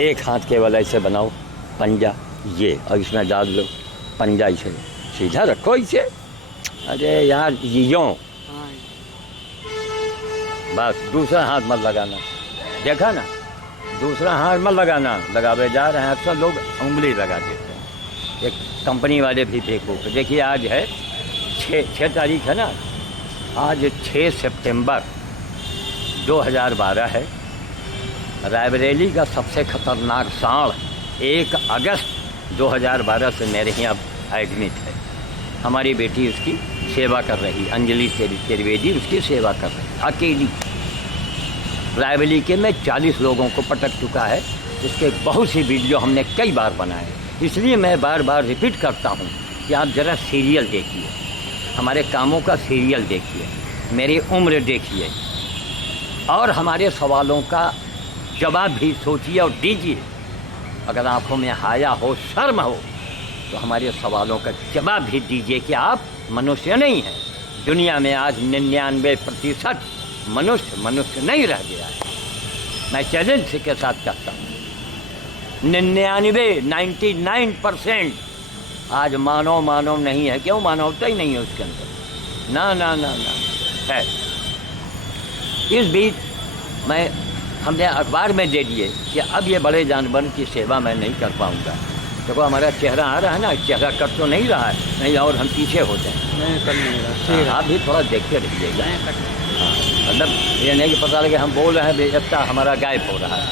एक हाथ केवल ऐसे बनाओ, पंजा ये, और इसमें डाल लो पंजा, इसे सीधा रखो इसे। अरे यार यूँ, बस दूसरा हाथ मत लगाना, देखा ना, दूसरा हाथ मत लगाना। लगावे जा रहे हैं अक्सर लोग, उंगली लगा देते हैं। एक कंपनी वाले भी बेवकूफ़। देखिए आज है 6 तारीख है ना, आज 6 सितंबर 2012 है। रायबरेली का सबसे खतरनाक सांड 1 अगस्त 2012 से मेरे यहाँ एडमिट है। हमारी बेटी उसकी सेवा कर रही, अंजलि त्रिवेदी उसकी सेवा कर रही अकेली। रायबरेली के में 40 लोगों को पटक चुका है। इसके बहुत सी वीडियो हमने कई बार बनाए। इसलिए मैं बार बार रिपीट करता हूँ कि आप ज़रा सीरियल देखिए, हमारे कामों का सीरियल देखिए, मेरी उम्र देखिए, और हमारे सवालों का जवाब भी सोचिए और दीजिए। अगर आँखों में हाया हो, शर्म हो, तो हमारे सवालों का जवाब भी दीजिए कि आप मनुष्य नहीं हैं। दुनिया में आज 99% मनुष्य नहीं रह गया है। मैं चैलेंज के साथ कहता हूँ, 99% आज मानव नहीं है। क्यों? मानवता ही नहीं है उसके अंदर। ना ना ना ना है। इस बीच हमने अखबार में दे दिए कि अब ये बड़े जानवर की सेवा मैं नहीं कर पाऊँगा। देखो हमारा चेहरा आ रहा है ना, चेहरा कट तो नहीं रहा है, नहीं और हम पीछे हो जाएं। नहीं कर नहीं रहा। आप भी थोड़ा देखते रहिएगा। मतलब ये नहीं कि पता लगे हम बोल रहे हैं बेइज्जता हमारा गायब हो रहा है,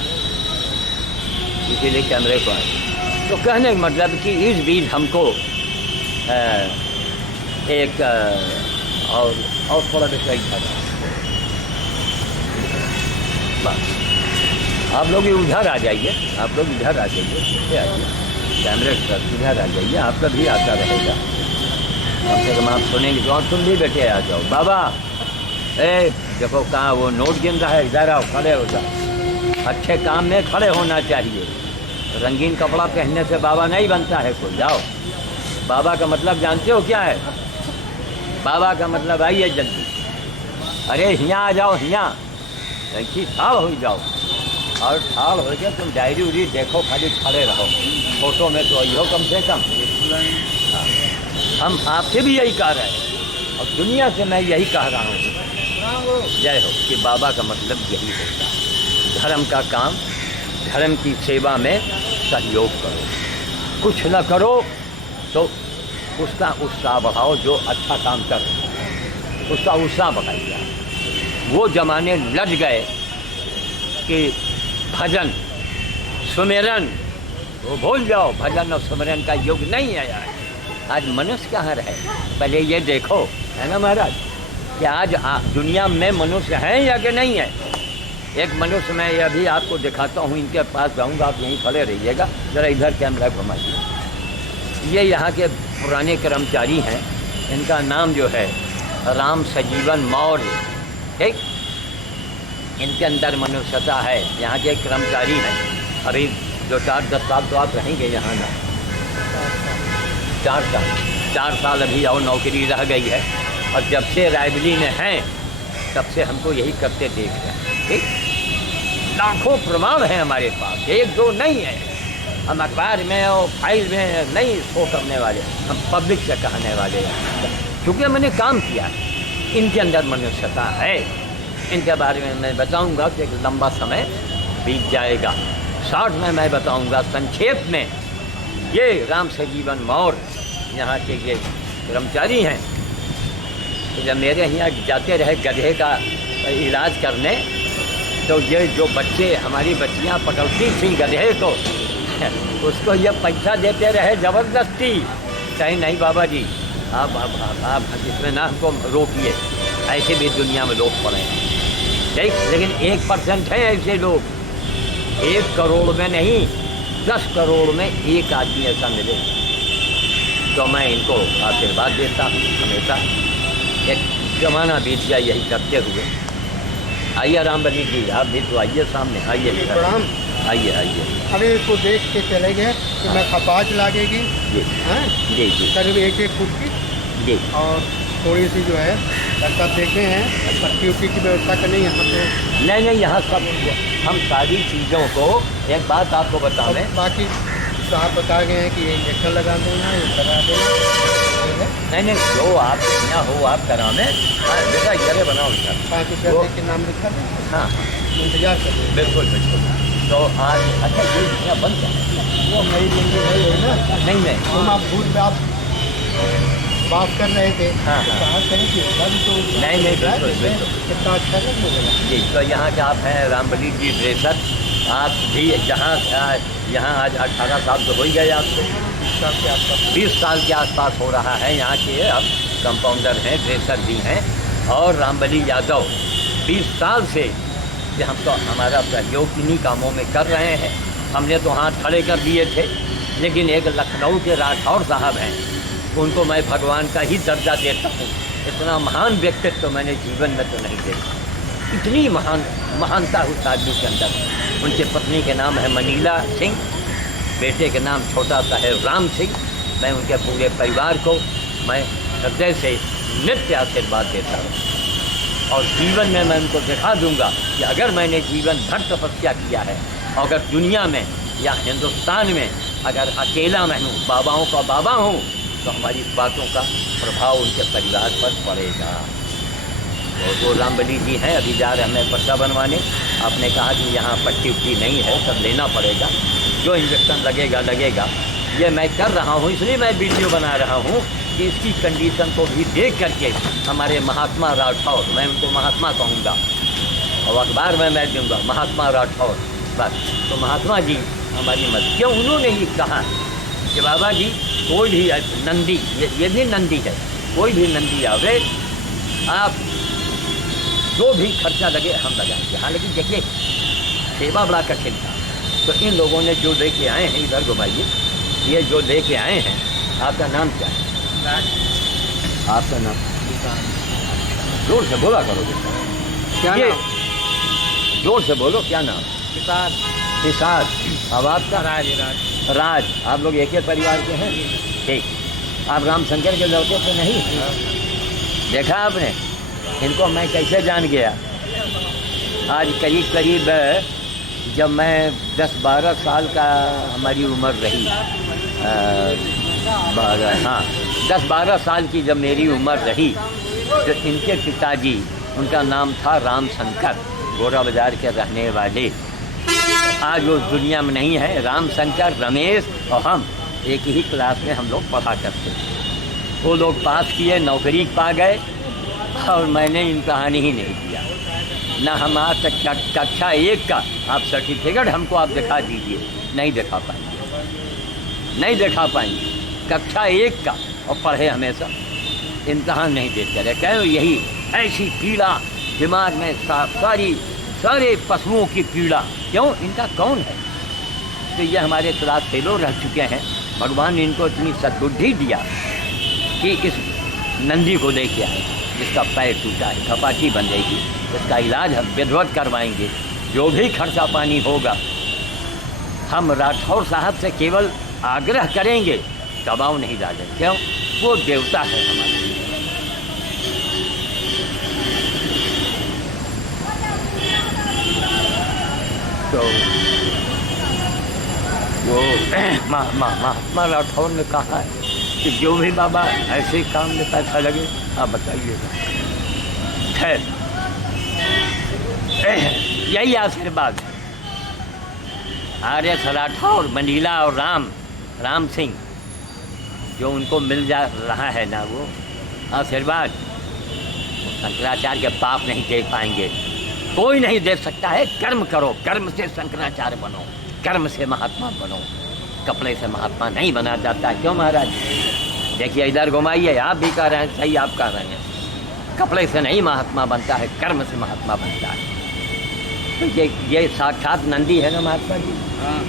इसीलिए कैमरे को आए। तो कहने का मतलब कि इस बीच हमको एक और थोड़ा विषय था। बस आप लोग इधर आ जाइए, आप लोग इधर आ जाइए, पीछे आइए, कैमरे पर इधर आ जाइए, आपका भी आता रहेगा। कम से कम आप सुनेंगे तो, और तुम भी बैठे आ जाओ। बाबा देखो कहाँ वो नोट गिन रहा है, इधर आओ, खड़े हो जाओ। अच्छे काम में खड़े होना चाहिए। रंगीन कपड़ा पहनने से बाबा नहीं बनता है कोई। जाओ, बाबा का मतलब जानते हो क्या है? बाबा का मतलब आइए जल्दी। अरे यहाँ आ जाओ, यहाँ ऐसी ठाड़ हो जाओ, और ठाड़ हो गया तुम डायरी उरी देखो, खाली खड़े रहो। फोटो में तो आई हो कम से कम। हम आपसे भी यही कह रहे हैं, और दुनिया से मैं यही कह रहा हूँ, जय हो, कि बाबा का मतलब यही होता है। धर्म का काम, धर्म की सेवा में सहयोग करो। कुछ न करो तो उसका उत्साह बढ़ाओ। जो अच्छा काम कर रहे हैं उसका उत्साह बढ़ाइए। वो जमाने लग गए कि भजन सुमिरन वो भूल जाओ। भजन और सुमिरन का युग नहीं है आज मनुष्य कहाँ रहे? पहले ये देखो, है ना महाराज, कि आज दुनिया में मनुष्य हैं या कि नहीं है? एक मनुष्य मैं अभी आपको दिखाता हूँ, इनके पास जाऊँगा, आप यहीं खड़े रहिएगा। ज़रा इधर कैमरा घुमाइए। ये यहाँ के पुराने कर्मचारी हैं, इनका नाम जो है राम सजीवन मौर्य। ठीक, इनके अंदर मनुष्यता है। यहाँ के कर्मचारी हैं, अभी जो 4-10 साल तो आप रहेंगे यहाँ ना, 4 साल अभी और नौकरी रह गई है। और जब से रायबरेली में हैं तब से हमको यही करते देख रहे हैं। ठीक, लाखों प्रमाण हैं हमारे पास, 1-2 नहीं है। हम अखबार में और फाइल में नहीं शो करने वाले, हम पब्लिक से कहने वाले हैं, क्योंकि मैंने काम किया है। इनके अंदर मनुष्यता है। इनके बारे में मैं बताऊंगा कि एक लंबा समय बीत जाएगा। शॉर्ट में मैं बताऊंगा, संक्षेप में। ये राम सजीवन मौर्य यहाँ के ये कर्मचारी हैं। तो जब मेरे यहाँ जाते रहे गधे का इलाज करने, तो ये जो बच्चे, हमारी बच्चियाँ पकड़ती थी गधे को, उसको ये पैसा देते रहे ज़बरदस्ती। कहीं नहीं बाबा जी, आप इसमें ना हमको रोकिए, ऐसे भी दुनिया में लोग पड़े हैं। ठीक, लेकिन 1% है ऐसे लोग। 1 करोड़ में नहीं, 10 करोड़ में 1 आदमी ऐसा मिले, तो मैं इनको आशीर्वाद देता हूँ हमेशा। एक जमाना बीत गया यही करते हुए। आइए रामबली जी, आप भी तो आइए सामने, आइए प्रणाम। आइए आइए। अभी इसको देख के चले गए कि मैं खपाच लागेगी जी हैं, जी जी करीब 1-1 फुट की, जी। और थोड़ी सी जो है सब देखे हैं, पट्टी उट्टी की व्यवस्था करनी यहाँ पे नहीं, यहाँ सब हम सारी चीज़ों को, एक बात आपको बताऊँ, और बाकी तो आप बता गए हैं कि ये इंजेक्शन लगा देना, ये करा देना। नहीं, जो आप यहाँ हो आप कराने। हाँ बेटा, इधर बनाओ इधर। 5 रुपया वो- दे के नाम लिखा दें, हाँ इंतजार कर रहे हैं। बिल्कुल बिल्कुल। तो आज अच्छा ये यहाँ बंद कर। वो नई लेंगे नहीं है ना, नहीं तुम आप भूल में आप बात कर रहे थे। हाँ, तो हाँ। कहा करें कि कल तो नहीं, बिल्कुल, बिल्कुल। कितना अच्छा लगेगा। जी, तो यहाँ के आप हैं रामबली जी ड्रेसर। आप भी यहाँ आज 18 साल तो हो ही गए आपको। 20 साल के आसपास हो रहा है। यहाँ के अब कंपाउंडर हैं, ड्रेसर भी हैं। और रामबली यादव 20 साल से कि हम तो हमारा सहयोग इन्हीं कामों में कर रहे हैं। हमने तो हाथ खड़े कर दिए थे, लेकिन एक लखनऊ के राठौर साहब हैं, उनको मैं भगवान का ही दर्जा देता हूँ। इतना महान व्यक्तित्व मैंने जीवन में तो नहीं देखा। इतनी महानता उस आदमी के अंदर। उनके पत्नी के नाम है मनीला सिंह, बेटे के नाम छोटा सा है राम सिंह। मैं उनके पूरे परिवार को मैं हृदय से नित्य आशीर्वाद देता हूँ। और जीवन में मैं उनको दिखा दूंगा कि अगर मैंने जीवन भर तपस्या किया है, और अगर दुनिया में या हिंदुस्तान में अगर अकेला मैं हूँ, बाबाओं का बाबा हूँ, तो हमारी बातों का प्रभाव उनके परिवार पर पड़ेगा। तो वो रामबली जी हैं, अभी जा रहे हैं हमें पर्चा बनवाने। आपने कहा कि यहाँ पट्टी उट्टी नहीं है, सब लेना पड़ेगा, जो इंजेक्शन लगेगा। ये मैं कर रहा हूँ, इसलिए मैं वीडियो बना रहा हूँ कि इसकी कंडीशन को भी देख करके हमारे महात्मा राठौर, मैं उनको महात्मा कहूँगा और अखबार में मैं दूँगा महात्मा राठौर बस। तो महात्मा जी हमारी मदद क्यों, उन्होंने ही कहा कि बाबा जी कोई भी नंदी, ये भी नंदी है, कोई भी नंदी आवे, आप जो भी खर्चा लगे हम लगाएंगे। हालांकि देखिए सेवा बड़ा कठिन था, तो इन लोगों ने जो लेके आए हैं, इधर घुमाइए, ये जो लेके आए हैं, आपका नाम क्या है? आपका नाम जोर से बोला करो क्या ये नाम? जोर से बोलो, क्या नाम? किसान। अब आपका राज। आप लोग एक ही परिवार के हैं? ठीक। आप रामशंकर के लड़के तो नहीं? देखा आपने इनको मैं कैसे जान गया? आज करीब जब मैं 10-12 साल का हमारी उम्र रही, 10-12 साल की जब मेरी उम्र रही, तो इनके पिताजी, उनका नाम था रामशंकर, गोरा बाजार के रहने वाले। आज वो दुनिया में नहीं है। रामशंकर, रमेश और हम एक ही क्लास में हम लोग पढ़ा करते थे। वो लोग पास किए, नौकरी पा गए, और मैंने इम्तहान ही नहीं दिया। ना हम आज तक कक्षा 1 का आप सर्टिफिकेट हमको आप दिखा दीजिए, नहीं दिखा पाएंगे। कक्षा 1 का, और पढ़े हमेशा, इम्तहान नहीं देते रहे। कहो यही ऐसी पीड़ा दिमाग में, सारे पशुओं की पीड़ा। क्यों? इनका कौन है? तो ये हमारे क्लास फेलो रह चुके हैं। भगवान ने इनको इतनी सद्बुद्धि दिया कि इस नंदी को लेके आए, जिसका पैर टूटा है, कपाटी बन जाएगी, इसका इलाज हम विधिवत करवाएंगे। जो भी खर्चा पानी होगा हम राठौर साहब से केवल आग्रह करेंगे, दबाव नहीं डालेंगे। क्यों? वो देवता है हमारे। तो वो महात्मा राठौर ने कहा है कि जो भी बाबा ऐसे काम में पैसा लगे आप बताइएगा। खैर यही आशीर्वाद है। आर्य राठौर, मनीला और राम सिंह जो उनको मिल जा रहा है ना, वो आशीर्वाद शंकराचार्य के पाप नहीं दे पाएंगे, कोई नहीं दे सकता है। कर्म करो, कर्म से शंकराचार्य बनो, कर्म से महात्मा बनो, कपड़े से महात्मा नहीं बना जाता है। क्यों महाराज? देखिए इधर घुमाइए, आप भी कह रहे हैं, सही आप कह रहे हैं। कपड़े से नहीं महात्मा बनता है, कर्म से महात्मा बनता है। तो ये साक्षात नंदी है ना महात्मा जी,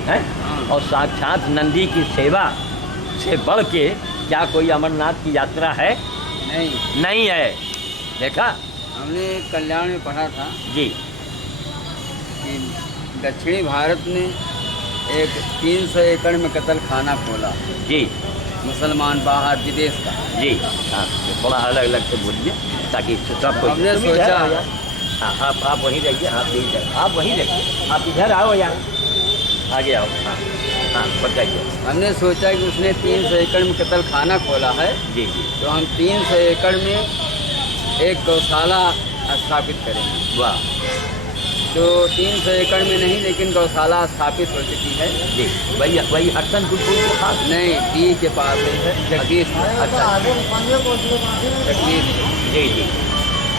हैं? और साक्षात नंदी की सेवा से बढ़ के क्या कोई अमरनाथ की यात्रा है? नहीं है। देखा, हमने कल्याण में पढ़ा था जी कि दक्षिणी भारत ने एक 300 एकड़ में कत्ल खाना खोला, जी मुसलमान बाहर विदेश का। जी। हाँ, थोड़ा अलग अलग से बोलिए ताकि सबको हमने सुविधा सोचा हो जाए। हाँ, आप वहीं रहिए, आप वहीं रहिए, आप इधर आओ यार, आगे आओ। हाँ हाँ, बताइए। हमने सोचा कि उसने 300 एकड़ में कत्ल खाना खोला है, जी जी, तो हम 300 एकड़ में एक गौशाला स्थापित करेंगे। वाह तो 300 एकड़ में नहीं, लेकिन गौशाला स्थापित हो चुकी है। जी, वही हरसनपुर के पास। नहीं, डी के पास है, जगदीश। अच्छा, जगदीश जी जी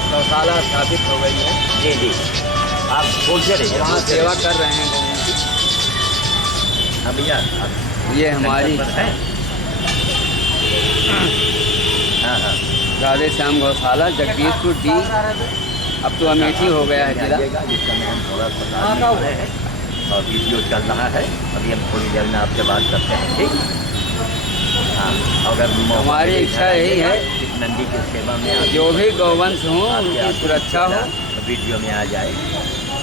गौशाला स्थापित हो गई है। जी जी, आप बोलते रहिए, वहाँ बोलते सेवा रहिए। कर रहे हैं गौओं की। हाँ भैया, आप ये हमारी सेंटर पर हैं? हाँ हाँ, राधे श्याम गौशाला, जगदीशपुर डी। अब तो अमेठी हो गया है जिला। आइएगा, जिस समय हम थोड़ा सा निकल रहे हैं और वीडियो चल रहा है, अभी हम थोड़ी देर में आपसे बात करते हैं, ठीक। हाँ, अगर मौका हमारी मिले इच्छा यही है इस नंदी की सेवा में आप जो भी गौवंश हों आपके उनकी आपको सुरक्षा हो, वीडियो में आ जाए।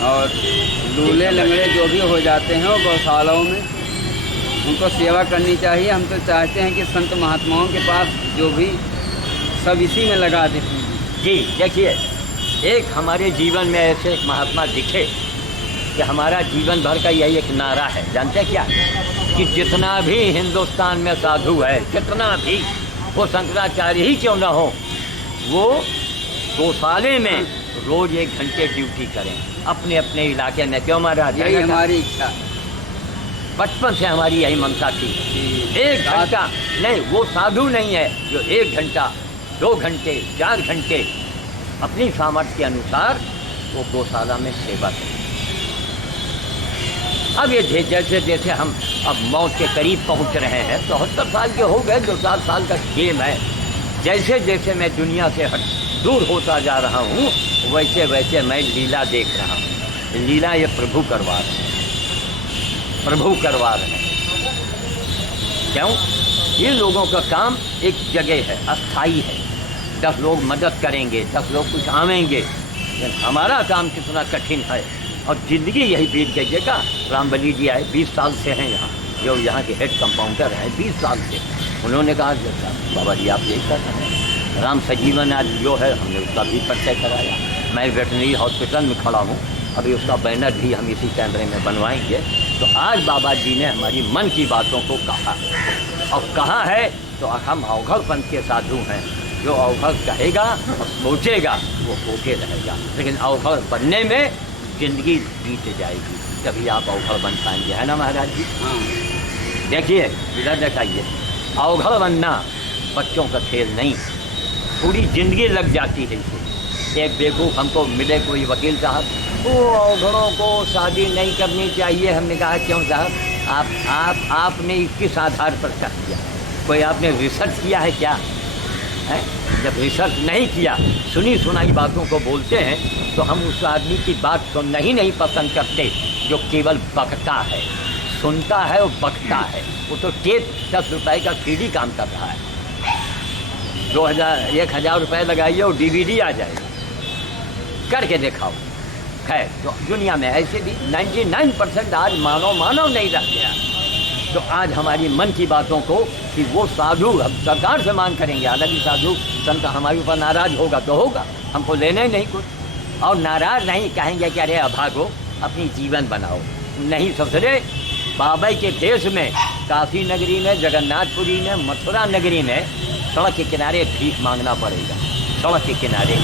और लूले लंगड़े जो भी हो जाते हैं वो गौशालाओं में उनको सेवा करनी चाहिए। हम तो चाहते हैं कि संत महात्माओं के पास जो भी सब इसी में लगा देते हैं। जी देखिए, एक हमारे जीवन में ऐसे एक महात्मा दिखे कि हमारा जीवन भर का यही एक नारा है, जानते हैं क्या, कि जितना भी हिंदुस्तान में साधु है, जितना भी, वो शंकराचार्य ही क्यों ना हो, वो गौशाले में रोज 1 घंटे ड्यूटी करें अपने अपने इलाके में। क्यों महाराज? यही हमारी इच्छा। बचपन से हमारी यही मनसा थी। 1 घंटा नहीं, वो साधु नहीं है जो 1 घंटा 2 घंटे 4 घंटे अपनी सामर्थ्य के अनुसार वो गौशाला में सेवा करें। अब ये जैसे जैसे हम अब मौत के करीब पहुंच रहे हैं, 74 साल के हो गए, 2-4 साल का गेम है। जैसे जैसे मैं दुनिया से दूर होता जा रहा हूँ, वैसे वैसे मैं लीला देख रहा हूँ। लीला ये प्रभु करवा रहे हैं, प्रभु करवा रहे हैं। क्यों? ये लोगों का काम एक जगह है, अस्थाई है। 10 लोग मदद करेंगे, 10 लोग कुछ आवेंगे, लेकिन हमारा काम कितना कठिन है। और ज़िंदगी यही बीत गई है का। रामबली जी आए, 20 साल से हैं यहाँ, जो यहाँ के हेड कंपाउंडर हैं, 20 साल से। उन्होंने कहा बाबा जी आप यही कर रहे हैं। राम सजीवन आज जो है, हमने उसका भी परिचय कराया। मैं वेटनरी हॉस्पिटल में खड़ा हूँ, अभी उसका बैनर भी हम इसी कैमरे में बनवाएंगे। तो आज बाबा जी ने हमारी मन की बातों को कहा, और कहा है तो हम अवघड़ पंथ के साधु हैं। जो अवघड़ कहेगा और सोचेगा वो होके रहेगा, लेकिन अवघड़ बनने में ज़िंदगी बीत जाएगी, तभी आप अवघड़ बन पाएंगे, है ना महाराज जी? हाँ। देखिए इधर दिखाइए, अवघड़ बनना बच्चों का खेल नहीं, पूरी ज़िंदगी लग जाती है इसे। एक बेवकूफ़ हमको मिले, कोई वकील साहब, वो अवघड़ों को शादी नहीं करनी चाहिए। हमने कहा क्यों साहब? आपने किस आधार पर कर दिया? कोई आपने रिसर्च किया है क्या? है? जब रिसर्च नहीं किया, सुनी सुनाई बातों को बोलते हैं, तो हम उस आदमी की बात सुनना ही नहीं पसंद करते जो केवल बकता है। सुनता है और बकता है, वो तो टेप 10 रुपए का सीडी काम कर रहा है। 1000 रुपये लगाइए और DVD आ जाएगा, करके दिखाओ। खैर, तो दुनिया में ऐसे भी 99% आज मानव नहीं रह गया। तो आज हमारी मन की बातों को कि वो साधु हम सरकार से मांग करेंगे, हालांकि साधु संत हमारे ऊपर नाराज़ होगा तो होगा, हमको लेना ही नहीं कुछ। और नाराज़ नहीं कहेंगे कि अरे अभागो, अपनी जीवन बनाओ। नहीं ससुरे, बाबा के देश में, काशी नगरी में, जगन्नाथपुरी में, मथुरा नगरी में सड़क के किनारे भीख मांगना पड़ेगा। सड़क के किनारे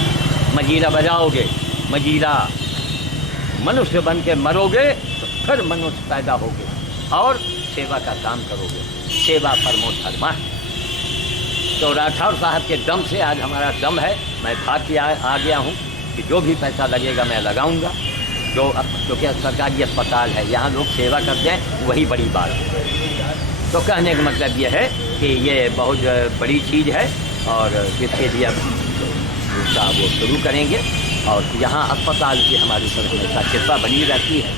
मजीरा बजाओगे, मजीरा मनुष्य बन के मरोगे तो फिर मनुष्य पैदा होगे और सेवा का काम करोगे। सेवा परमो धर्मा। तो राठौर साहब के दम से आज हमारा दम है। मैं भाग के आ गया हूँ कि जो भी पैसा लगेगा मैं लगाऊंगा। जो अब क्योंकि सरकारी अस्पताल है, यहाँ लोग सेवा करते हैं, वही बड़ी बात है। तो कहने का मतलब ये है कि ये बहुत बड़ी चीज़ है और इसके लिए अब उसका वो शुरू करेंगे। और यहाँ अस्पताल की हमारी ऊपर हमेशा कृपा बनी रहती है।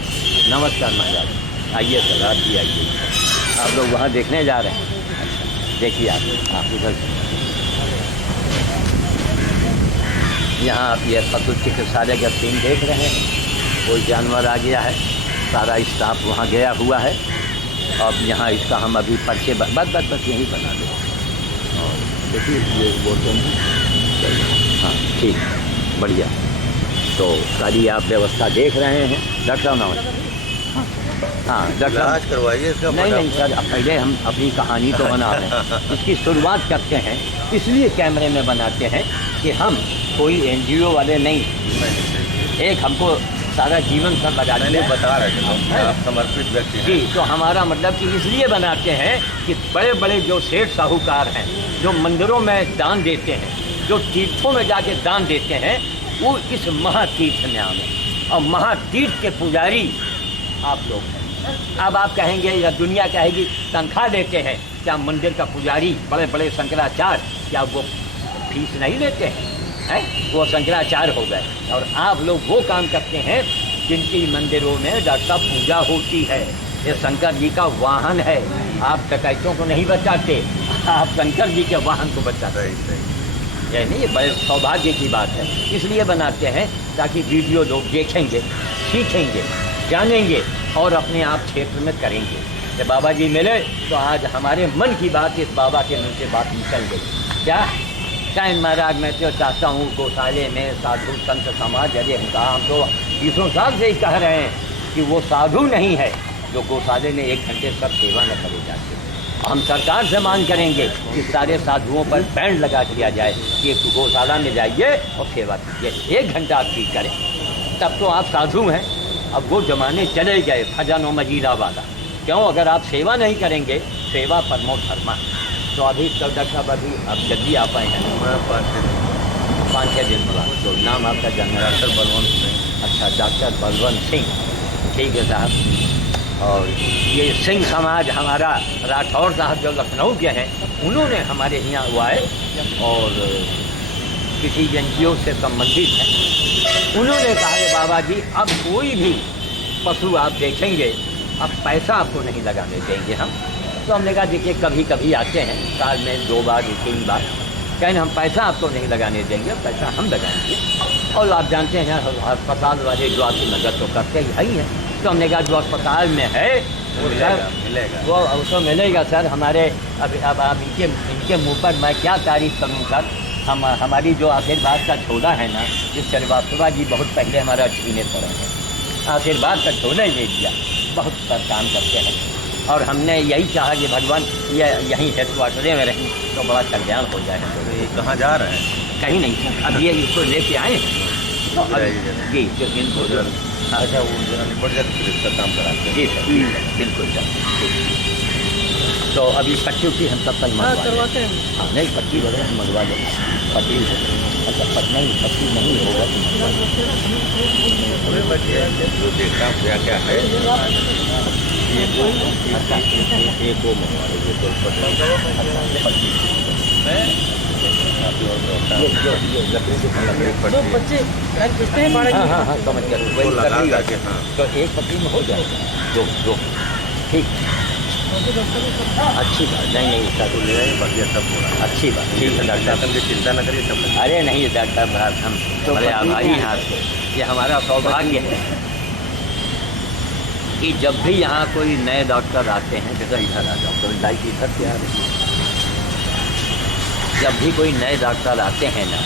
नमस्कार महाराज, आइए सर, आप भी आइए। आप लोग वहाँ देखने जा रहे हैं? अच्छा, देखिए आप उधर। यहाँ आप ये पशु चिकित्सालय का सीन देख रहे हैं। कोई जानवर आ गया है, सारा स्टाफ वहाँ गया हुआ है। अब यहाँ इसका हम अभी पर्चे बस यहीं बना दें। और देखिए ये बोलते हैं, हाँ ठीक, बढ़िया। तो सारी आप व्यवस्था देख रहे हैं। डॉक्टर साहब नमस्ते। हाँ डॉक्टर साहब इलाज करवाइए इसका। नहीं सर, पहले हम अपनी कहानी तो बना रहे हैं। इसकी शुरुआत करते हैं, इसलिए कैमरे में बनाते हैं कि हम कोई NGO वाले नहीं। एक हमको सारा जीवन सर लगा मैंने बता रहे थे आप समर्पित व्यक्ति हैं। जी, तो हमारा मतलब कि इसलिए बनाते हैं कि बड़े बड़े जो सेठ साहूकार हैं, जो मंदिरों में दान देते हैं, जो तीर्थों में जाके दान देते हैं, वो इस महातीर्थ में आवे। और महातीर्थ के पुजारी आप लोग हैं। अब आप कहेंगे या दुनिया कहेगी तनख्वाह देते हैं क्या मंदिर का पुजारी, बड़े बड़े शंकराचार्य, क्या वो फीस नहीं लेते हैं? वो शंकराचार्य हो गए। और आप लोग वो काम करते हैं जिनकी मंदिरों में डॉक्टर साहब पूजा होती है। ये शंकर जी का वाहन है। आप डकैतों को नहीं बचाते, आप शंकर जी के वाहन को बचाते हैं। ये नहीं, ये बड़े सौभाग्य की बात है। इसलिए बनाते हैं ताकि वीडियो लोग देखेंगे, सीखेंगे, जानेंगे और अपने आप क्षेत्र में करेंगे। जब बाबा जी मिले तो आज हमारे मन की बात इस बाबा के मुँह से बात निकल गई। क्या टाइम महाराज, मैं तो चाहता हूँ गौशाले में साधु संत समाज अरे हम तो 20 साल से ही कह रहे हैं कि वो साधु नहीं है जो गौशाले में 1 घंटे सब सेवा न करे जाते। हम सरकार से मांग करेंगे कि सारे साधुओं पर बैंड लगा दिया जाए कि गौशाला में जाइए और सेवा कीजिए, 1 घंटा आप ठीक करें, तब तो आप साधु हैं। अब वो जमाने चले गए खजानो मजीरा वाला। क्यों? अगर आप सेवा नहीं करेंगे, सेवा परमो धर्मा। तो अभी डॉक्टर साहब अभी आप जल्दी आ पाए हैं? 5-6 दिन बाद। तो नाम आपका जानना? डॉक्टर बलवंत सिंह। अच्छा, डॉक्टर बलवंत सिंह, ठीक है साहब। और ये सिंह समाज हमारा राठौर साहब जो लखनऊ के हैं, उन्होंने हमारे यहाँ हुआ है और किसी NGO से संबंधित है। उन्होंने कहा कि बाबा जी अब कोई भी पशु आप देखेंगे, अब पैसा आपको नहीं लगाने देंगे हम। तो हमने कहा देखिए कभी कभी आते हैं साल में 2 बार 3 बार, कहें हम पैसा आपको नहीं लगाने देंगे, पैसा हम लगाएंगे। और आप जानते हैं अस्पताल वाले जो आपकी मदद तो करते ही हैं। तो हमने कहा जो अस्पताल में है वो मिलेगा, वो उसको मिलेगा सर। हमारे अब आप इनके मुँह पर मैं क्या तारीफ़ करूँ सर। हमारी जो आशीर्वाद का छोला है ना, जिस श्रीवास्तवा जी बहुत पहले हमारा छीने पड़े हैं, आशीर्वाद का छोला ही ले दिया। बहुत सर काम करते हैं और हमने यही चाहा कि भगवान ये यहीं हेडक्वार्टरे में रहें तो बड़ा कल्याण हो जाए। तो ये कहाँ जा रहे हैं? कहीं नहीं, अब ये इसको लेके आए तो जी जो इनको अच्छा वो जरा निपट जाए फिर इसका काम कराते हैं। जी सर, बिल्कुल सर। तो अभी पट्टी उट्टी हम सब कल करवाते हैं। हाँ नहीं, पट्टी वगैरह हम मंगवा लेंगे। पट्टी अच्छा पट्टी नहीं होगा अरे बच्चे जो देखा क्या क्या है ये को अच्छा एक वो मंगवा लीजिए तो बच्चे हाँ हाँ समझ गया। वो लगा करके हाँ तो एक पट्टी में हो जाएगा। दो ठीक, अच्छी बात। नहीं इसका तो ले रहे बढ़िया सब हो रहा है। अच्छी बात, ठीक है डॉक्टर साहब, चिंता न करिए सब। अरे नहीं डॉक्टर साहब, हम तो बड़े आभारी हैं आपसे। ये हमारा सौभाग्य है कि जब भी यहाँ कोई नए डॉक्टर आते हैं, जैसे इधर आ जाओ तो लाइट इधर से आ रही है। जब भी कोई नए डॉक्टर आते हैं ना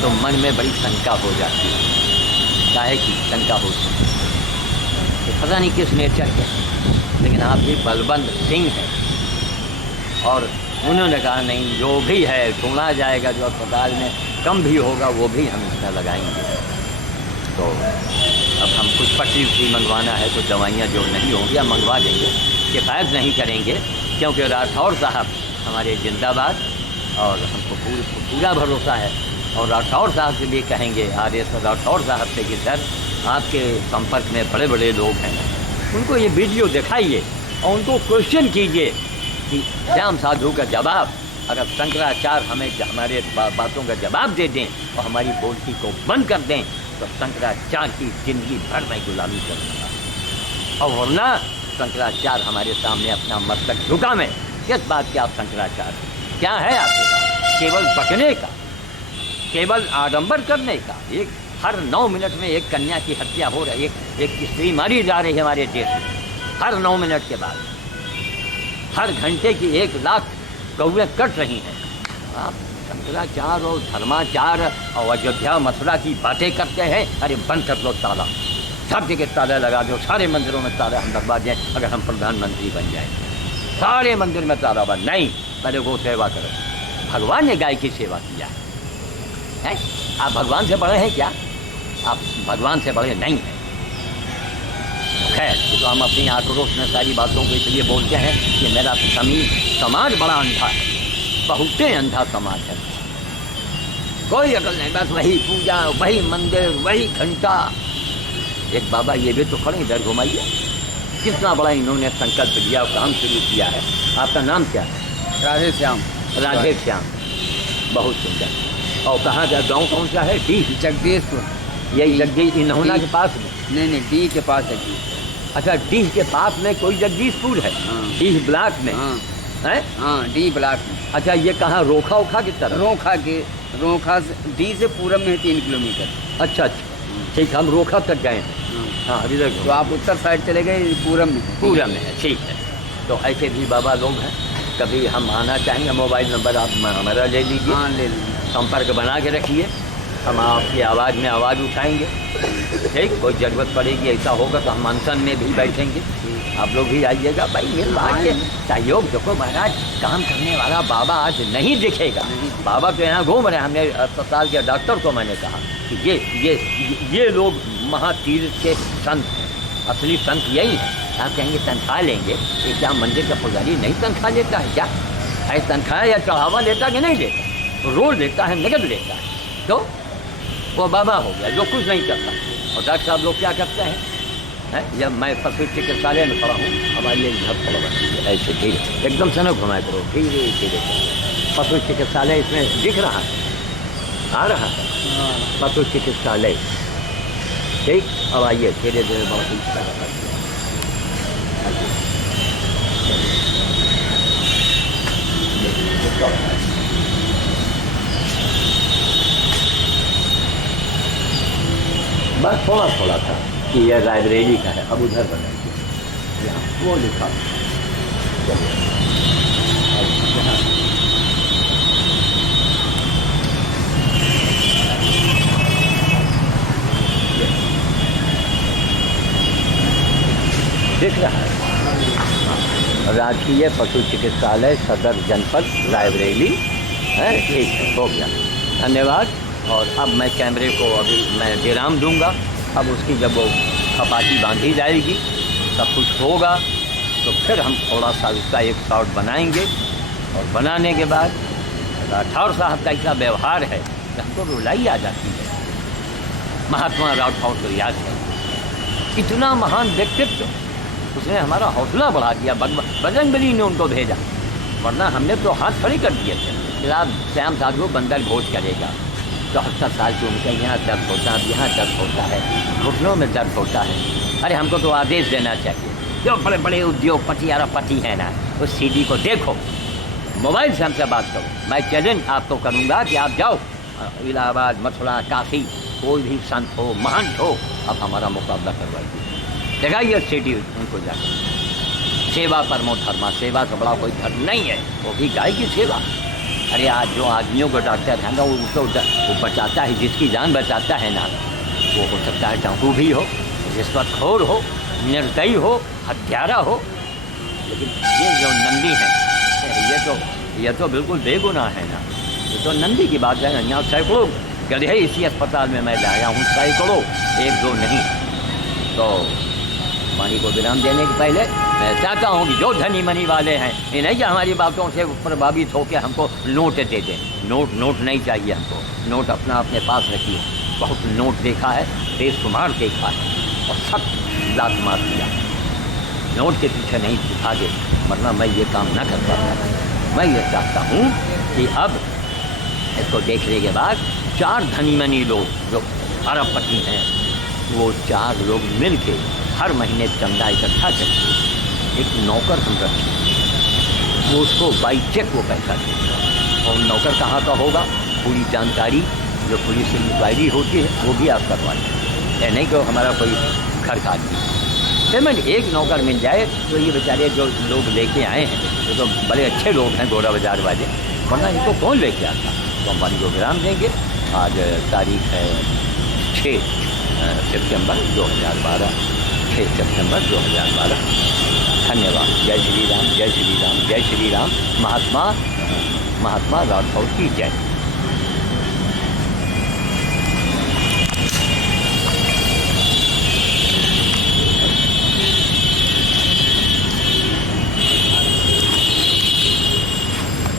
तो मन में बड़ी शंका हो जाती है। काहे की शंका होती है? पता नहीं किस नेचर के, लेकिन आप भी बलवंत सिंह हैं और उन्होंने कहा नहीं जो भी है सुना जाएगा, जो अस्पताल में कम भी होगा वो भी हम इसका लगाएंगे। तो अब हम कुछ पट्टी उट्टी मंगवाना है, कुछ दवाइयाँ जो नहीं होंगी हम मंगवा देंगे, किफ़ायत नहीं करेंगे क्योंकि राठौर साहब हमारे जिंदाबाद और हमको पूरा भरोसा है। और राठौर साहब से भी कहेंगे RS राठौर साहब से कि सर आपके संपर्क में बड़े बड़े लोग हैं, उनको ये वीडियो दिखाइए और उनको क्वेश्चन कीजिए कि श्याम साधु का जवाब, अगर शंकराचार्य हमें हमारे बातों का जवाब दे दें और हमारी बोलती को बंद कर दें तो शंकराचार्य की ज़िंदगी भर में गुलामी कर दूँगा। और वरना शंकराचार्य हमारे सामने अपना मस्तक झुका में, किस बात के आप शंकराचार्य क्या है आपके पास? केवल बकने का, केवल आडंबर करने का। एक हर 9 मिनट में एक कन्या की हत्या हो रही है, एक स्त्री मारी जा रही है हमारे देश में हर 9 मिनट के बाद। हर घंटे की 1 लाख गौएं कट रही हैं। आप मंत्राचार और धर्माचार और अयोध्या मथुरा की बातें करते हैं। अरे बंद कर लो ताला, सब जगह ताला लगा दो, सारे मंदिरों में ताला हम लगवा दें अगर हम प्रधानमंत्री बन जाए। सारे मंदिर में ताला बंद नहीं, पहले गौ सेवा करो। भगवान ने गाय की सेवा किया है। आप भगवान से बड़े हैं क्या? आप भगवान से बड़े नहीं हैं। खैर, तो हम अपनी आक्रोश में सारी बातों को इसलिए बोलते हैं कि मेरा समाज बड़ा अंधा है, बहुते अंधा समाज है। कोई अकल नहीं, बस वही पूजा, वही मंदिर, वही घंटा। एक बाबा ये भी तो खड़े, इधर घुमाइए। कितना बड़ा इन्होंने संकल्प लिया और काम शुरू किया है। आपका नाम क्या है? राधे श्याम। राधे श्याम, बहुत सुंदर। और कहाँ का गाँव कौन सा है? डी जगदीशपुर। यही जगदीश इन्होना के पास में? नहीं, डी के पास है। अच्छा, डीह के पास में कोई जगदीशपुर है? हाँ। डीह ब्लॉक में है? हाँ, डी ब्लॉक में। अच्छा, ये कहाँ रोखा उखा की तरफ? रोखा से डी से पूरब में है 3 किलोमीटर। अच्छा, ठीक, हम रोखा तक गए हैं। हाँ, अभी तक तो आप उत्तर साइड चले गए, पूरब में है। पूरब में है, ठीक है। तो ऐसे भी बाबा लोग हैं, कभी हम आना चाहेंगे, मोबाइल नंबर आप हमारा ले लीजिए। हाँ, ले लीजिए। संपर्क बना के रखिए, हम आपकी आवाज़ में आवाज़ उठाएंगे। ठीक, कोई ज़रूरत पड़ेगी, ऐसा होगा तो हम अनशन में भी बैठेंगे। आप लोग भी आइएगा भाई, मिल बात के सहयोग। देखो महाराज, काम करने वाला बाबा आज नहीं दिखेगा। बाबा तो यहाँ घूम रहे हैं। हमने अस्पताल के डॉक्टर को मैंने कहा कि ये लोग महातीर्थ के संत हैं, असली संत यही है। आप कहेंगे तनख्वाह लेंगे, ये क्या मंदिर का पुजारी नहीं तनख्वाह लेता है क्या? है तनख्वाह या चढ़ावा लेता कि नहीं लेता? रोज लेता है, नगद लेता है। तो वो बाबा हो गया जो कुछ नहीं करता। और डॉक्टर साहब लोग क्या करते हैं? जब मैं पशु चिकित्सालय में खड़ा हूँ, हमारे लिए घर खड़ा बना ऐसे धीरे एकदम से न घुमाया करो, धीरे धीरे। पशु चिकित्सालय इसमें दिख रहा है, आ रहा है पशु चिकित्सालय। ठीक, अब आइए धीरे धीरे बहुत ही बस थोड़ा थोड़ा था कि यह लाइब्रेरी का है। अब उधर बनाइए, यहाँ वो लिखा दिख रहा है, राजकीय पशु चिकित्सालय सदर जनपद लाइब्रेरी है। ठीक है, हो गया, धन्यवाद। और अब मैं कैमरे को अभी मैं विराम दूंगा। अब उसकी जब वो खपाटी बांधी जाएगी, सब कुछ होगा, तो फिर हम थोड़ा सा उसका एक शॉट बनाएंगे। और बनाने के बाद राठौर साहब का ऐसा व्यवहार है कि हमको रुलाई आ जाती है। महात्मा राठौर को याद है, इतना महान व्यक्तित्व, उसने हमारा हौसला बढ़ा दिया। बजरंगबली ने उनको भेजा, वरना हमने तो हाथ खड़े कर दिए थे कि आप श्याम साधु बंदर भोज करेगा। 74 साल की उनके यहाँ दर्द होता है, यहाँ दर्द होता है, घुटनों में दर्द होता है। अरे हमको तो आदेश देना चाहिए। जो बड़े बड़े उद्योगपति अरबपति हैं ना, उस सीडी को देखो, मोबाइल से हमसे बात करो। मैं चैलेंज आपको करूँगा कि आप जाओ इलाहाबाद, मथुरा, काशी, कोई भी संत हो, महंत हो, अब हमारा मुकाबला करवाइए। जगाइए सीडी उनको जाकर। सेवा परमो धर्मा, सेवा से बड़ा कोई धर्म नहीं है, वो भी गाय की सेवा। अरे आज जो आदमियों को डॉक्टर है ना, वो बचाता है, जिसकी जान बचाता है ना, वो हो सकता है डाकू भी हो, रिश्वतखोर हो, निर्दयी हो, हत्यारा हो। लेकिन ये जो नंदी है, ये तो बिल्कुल बेगुनाह है ना। ये तो नंदी की बात है। यहाँ सैकड़ों गधे इसी अस्पताल में मैं लाया हूँ, सैकड़ों, एक दो नहीं। तो वाणी को विराम देने के पहले मैं चाहता हूँ कि जो धनी मनी वाले हैं, ये नहीं कि हमारी बातों से प्रभावित होकर हमको नोट दे दें। नोट नहीं चाहिए हमको। नोट अपना अपने पास रखिए। बहुत नोट देखा है, बेशुमार देखा है, और सख्त लात मार दिया। नोट के पीछे नहीं भागे, वरना मैं ये काम ना कर पाता। मैं ये चाहता हूँ कि अब इसको देखने के बाद 4 धनी मनी लोग जो अरबपति हैं, वो 4 लोग मिल के हर महीने चंदा इकट्ठा करके एक नौकर हम रखें, वो उसको बाई चेक वो पैसा देगा। और नौकर कहाँ का होगा, पूरी जानकारी जो पुलिस से इंक्वायरी होती है वो भी आप करवाइए। ये नहीं कि हमारा कोई घर का आदमी पेमेंट। एक नौकर मिल जाए तो ये बेचारे जो लोग लेके आए हैं, वो तो बड़े अच्छे लोग हैं, गोरा बाजार वाले, वरना इनको कौन लेके आता। तो अंबानी को विराम देंगे। आज तारीख है 6 सितंबर 2012, 6 सितंबर 2012। धन्यवाद। जय श्री राम, जय श्री राम, जय श्री राम। महात्मा राठौर की जय।